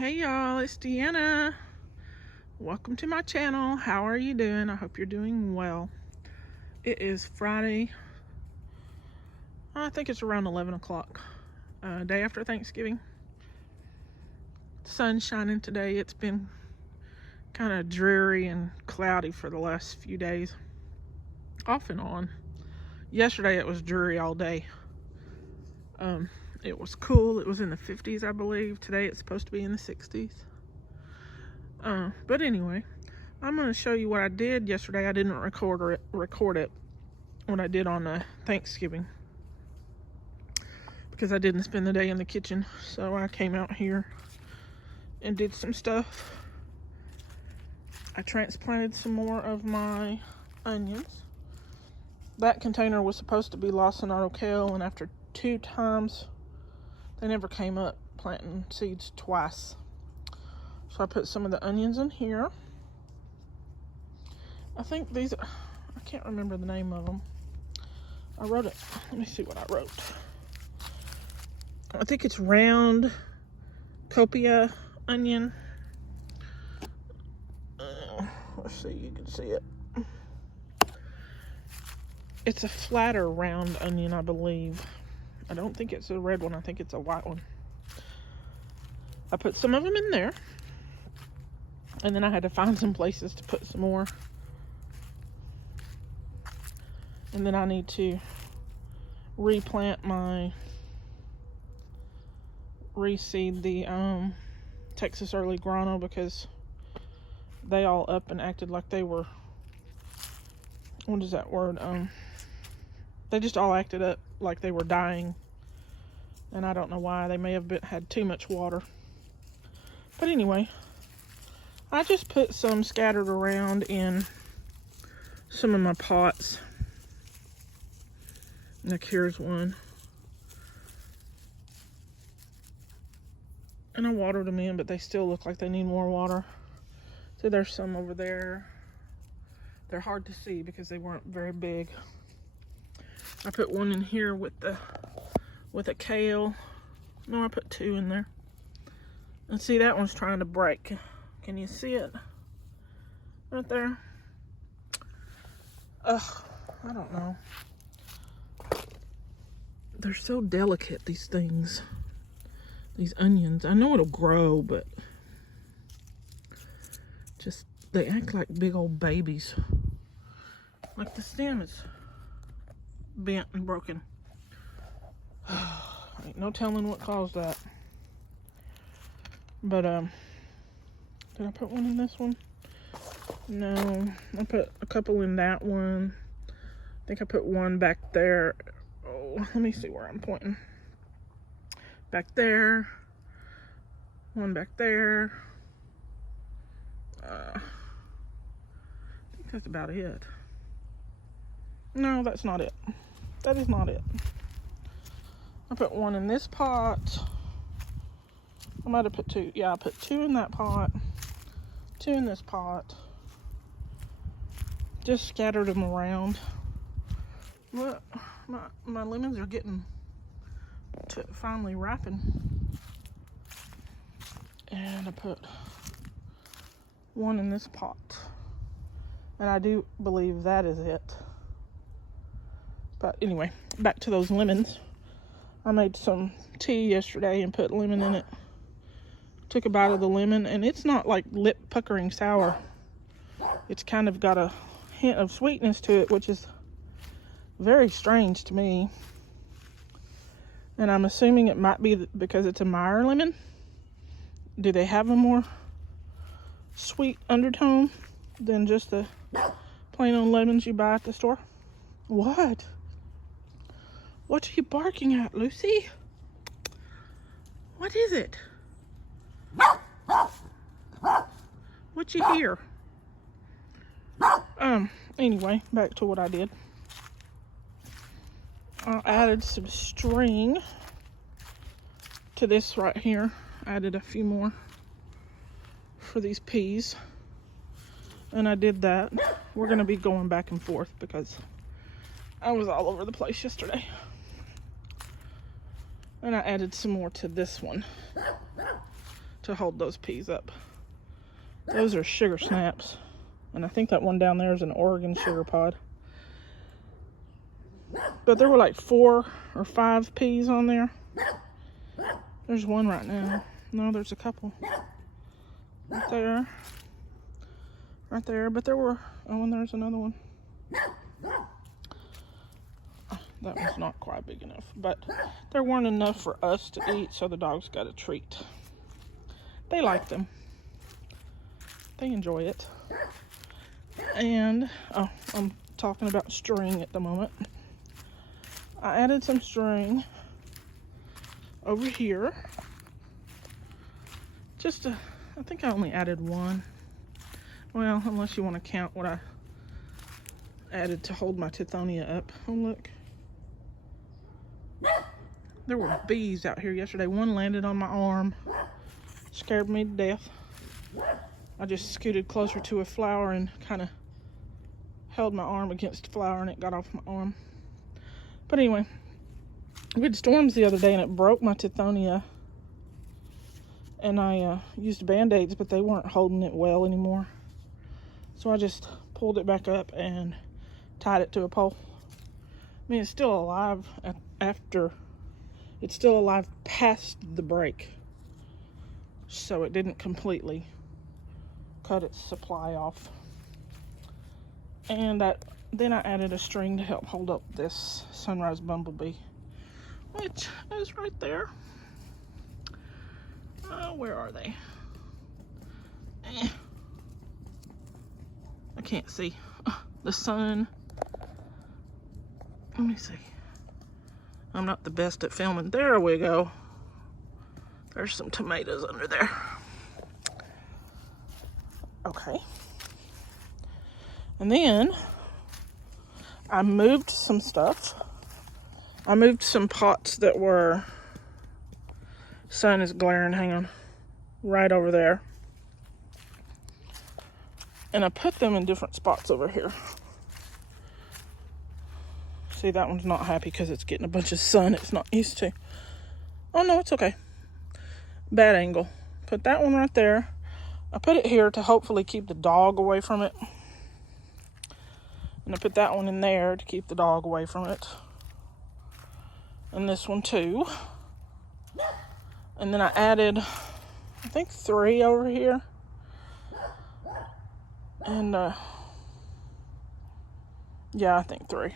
Hey y'all, it's Deanna. Welcome to my channel. How are you doing? I hope you're doing well. It is Friday. I think it's around 11 o'clock. Day after Thanksgiving. Sun's shining today. It's been kind of dreary and cloudy for the last few days. Off and on. Yesterday it was dreary all day. It was cool. It was in the 50s, I believe. Today it's supposed to be in the 60s. But anyway, I'm going to show you what I did yesterday. I didn't record it when I did on Thanksgiving, because I didn't spend the day in the kitchen. So I came out here and did some stuff. I transplanted some more of my onions. That container was supposed to be lacinato kale, and after 2 times they never came up, planting seeds twice. So I put some of the onions in here. I think these, I can't remember the name of them. I wrote it. Let me see what I wrote. I think it's round copia onion. Let's see, you can see it. It's a flatter round onion, I believe. I don't think it's a red one. I think it's a white one. I put some of them in there. And then I had to find some places to put some more. And then I need to reseed the Texas early grano, because they all up and acted like they were, what is that word? They just all acted up like they were dying. And I don't know why. They may have had too much water. But anyway, I just put some scattered around in some of my pots. Like here's one. And I watered them in, but they still look like they need more water. So there's some over there. They're hard to see because they weren't very big. I put one in here with a kale. No, I put 2 in there. And see, that one's trying to break. Can you see it? Right there. Ugh, I don't know. They're so delicate, these things. These onions. I know it'll grow, but just, they act like big old babies. Like the stem is bent and broken. Ain't no telling what caused that. But did I put one in this one? No, I put a couple in that one. I think I put one back there. Oh, let me see where I'm pointing. Back there. One back there. I think that's about it. No, that's not it. That is not it. I put one in this pot. I might have put 2. Yeah, I put 2 in that pot. 2 in this pot. Just scattered them around. Look, my lemons are getting to finally ripen. And I put 1 in this pot. And I do believe that is it. But anyway, back to those lemons. I made some tea yesterday and put lemon in it. Took a bite of the lemon, and it's not like lip puckering sour. It's kind of got a hint of sweetness to it, which is very strange to me. And I'm assuming it might be because it's a Meyer lemon. Do they have a more sweet undertone than just the plain old lemons you buy at the store? What? What are you barking at, Lucy? What is it? What you hear? Anyway, back to what I did. I added some string to this right here. I added a few more for these peas. And I did that. We're going to be going back and forth because I was all over the place yesterday. And I added some more to this one to hold those peas up. Those are sugar snaps. And I think that one down there is an Oregon sugar pod. But there were like 4 or 5 peas on there. There's one right now. No, there's a couple. Right there. Right there. But there were... Oh, and there's another one. That one's not quite big enough. But there weren't enough for us to eat, so the dogs got a treat. They like them. They enjoy it. And, oh, I'm talking about string at the moment. I added some string over here. I think I only added 1. Well, unless you want to count what I added to hold my tithonia up. Oh, look. There were bees out here yesterday. One landed on my arm. Scared me to death. I just scooted closer to a flower and kind of held my arm against a flower and it got off my arm. But anyway, we had storms the other day and it broke my tithonia. And I used Band-Aids, but they weren't holding it well anymore. So I just pulled it back up and tied it to a pole. I mean, it's still alive it's still alive past the break. So it didn't completely cut its supply off. And then I added a string to help hold up this sunrise bumblebee, which is right there. Where are they? I can't see. The sun. Let me see. I'm not the best at filming. There we go. There's some tomatoes under there. Okay. And then I moved some stuff. I moved some pots that were... Sun is glaring, hang on. Right over there. And I put them in different spots over here. See, that one's not happy because it's getting a bunch of sun it's not used to. Oh no, it's okay. Bad angle. Put that one right there. I put it here to hopefully keep the dog away from it. And I put that one in there to keep the dog away from it. And this one too. And then I added, I think 3 over here. And, yeah, I think 3.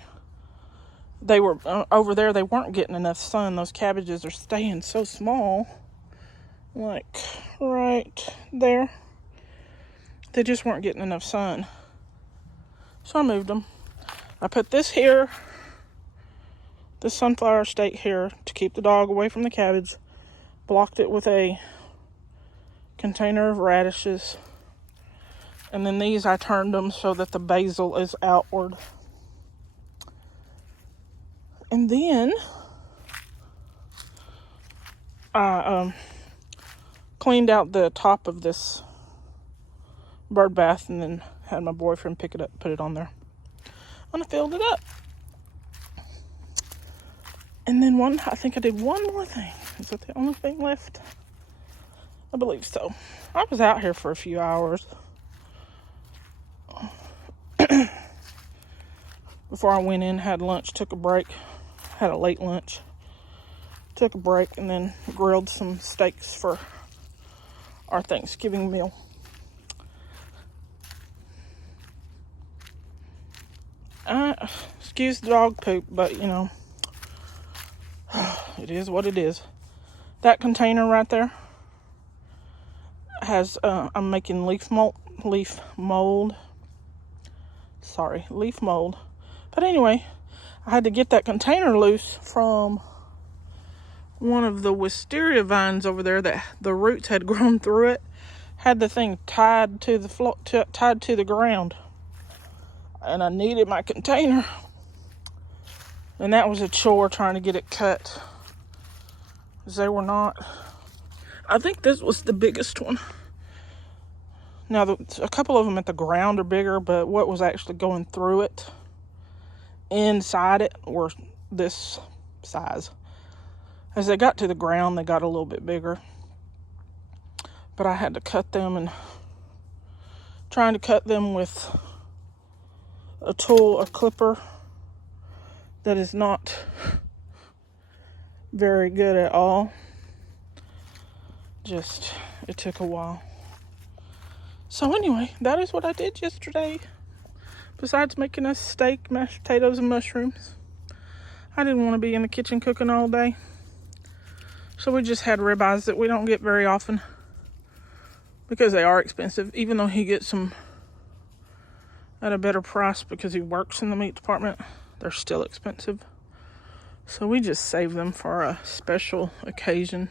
They were, over there, they weren't getting enough sun. Those cabbages are staying so small. Like, right there. They just weren't getting enough sun. So I moved them. I put this here, this sunflower stake here to keep the dog away from the cabbage. Blocked it with a container of radishes. And then these, I turned them so that the basil is outward. And then I cleaned out the top of this bird bath and then had my boyfriend pick it up, put it on there. And I filled it up. And then I think I did one more thing. Is that the only thing left? I believe so. I was out here for a few hours. Before I went in, had lunch, took a break. Had a late lunch. Took a break and then grilled some steaks for our Thanksgiving meal. Excuse the dog poop, but you know, it is what it is. That container right there has, I'm making leaf mold. But anyway, I had to get that container loose from one of the wisteria vines over there that the roots had grown through it. Had the thing tied to the floor, tied to the ground. And I needed my container. And that was a chore trying to get it cut. Because they were not... I think this was the biggest one. Now, a couple of them at the ground are bigger, but what was actually going through it, inside it, were this size. As they got to the ground, they got a little bit bigger. but I had to cut them, and trying to cut them with a tool, a clipper, that is not very good at all. It took a while. So anyway, that is what I did yesterday. Besides making us steak, mashed potatoes, and mushrooms. I didn't want to be in the kitchen cooking all day. So we just had ribeyes that we don't get very often, because they are expensive. Even though he gets them at a better price because he works in the meat department, they're still expensive. So we just save them for a special occasion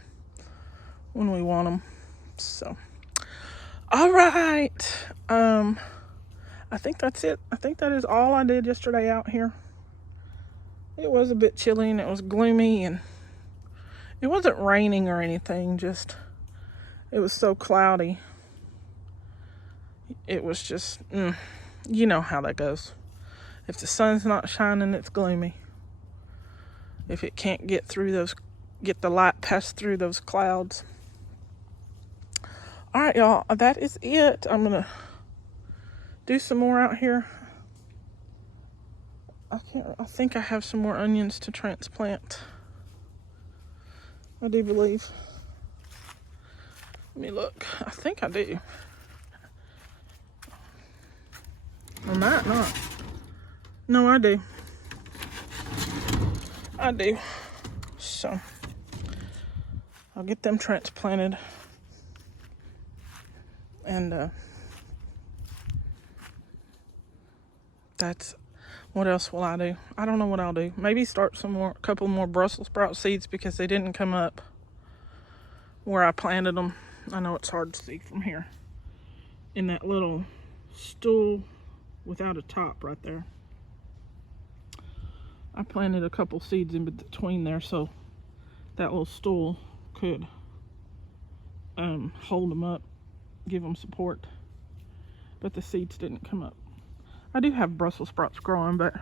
when we want them. So, all right. I think that's it. I think that is all I did yesterday out here. It was a bit chilly and it was gloomy, and it wasn't raining or anything, just it was so cloudy. It was just, you know how that goes. If the sun's not shining, it's gloomy. If it can't get the light past through those clouds. All right, y'all, that is it. I'm gonna do some more out here. I think I have some more onions to transplant. I do believe. Let me look. I think I do. I might not. No, I do. I do. So, I'll get them transplanted. And, what else will I do? I don't know what I'll do. Maybe start a couple more Brussels sprout seeds, because they didn't come up where I planted them. I know it's hard to see from here. In that little stool without a top right there. I planted a couple seeds in between there so that little stool could hold them up, give them support. But the seeds didn't come up. I do have Brussels sprouts growing, but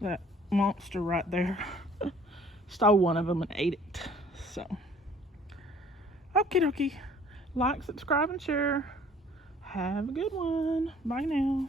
that monster right there stole one of them and ate it. So, okie dokie. Like, subscribe, and share. Have a good one. Bye now.